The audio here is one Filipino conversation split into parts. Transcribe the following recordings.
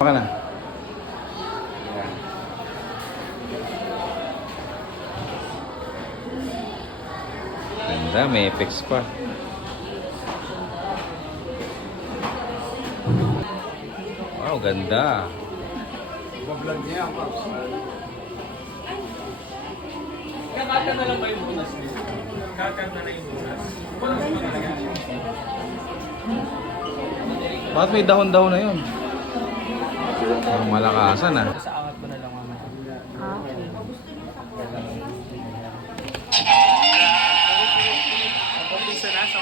Baka na. Ganda, may effects pa. Wow, ganda. Bablog niya ang Pops. Kakanta na lang ba yung bonus niya? Kakanta na yung bonus. Bonus ba talaga? Bakit may dahon-dahon na yun? Parang malakasan ah. Sa angat mo na lang mamaya. Isa na, 10.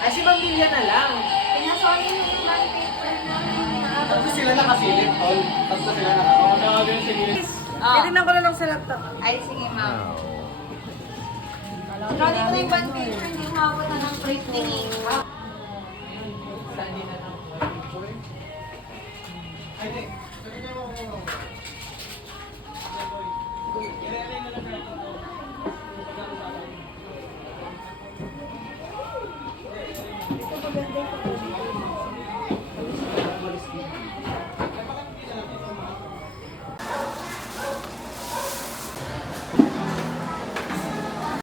Ay, si Pamilya na lang. Pinasoli mo yung band paper namin. Tatlo sila nakasilip, Tol. Tatlo sila nakasilip. Oo, nakagano'n sige. Titignan ko na lang sa laptop. Ay, sige ma'am. Ronnie ko na yung band paper. Hindi umabot na ng printing eh. Ay, di.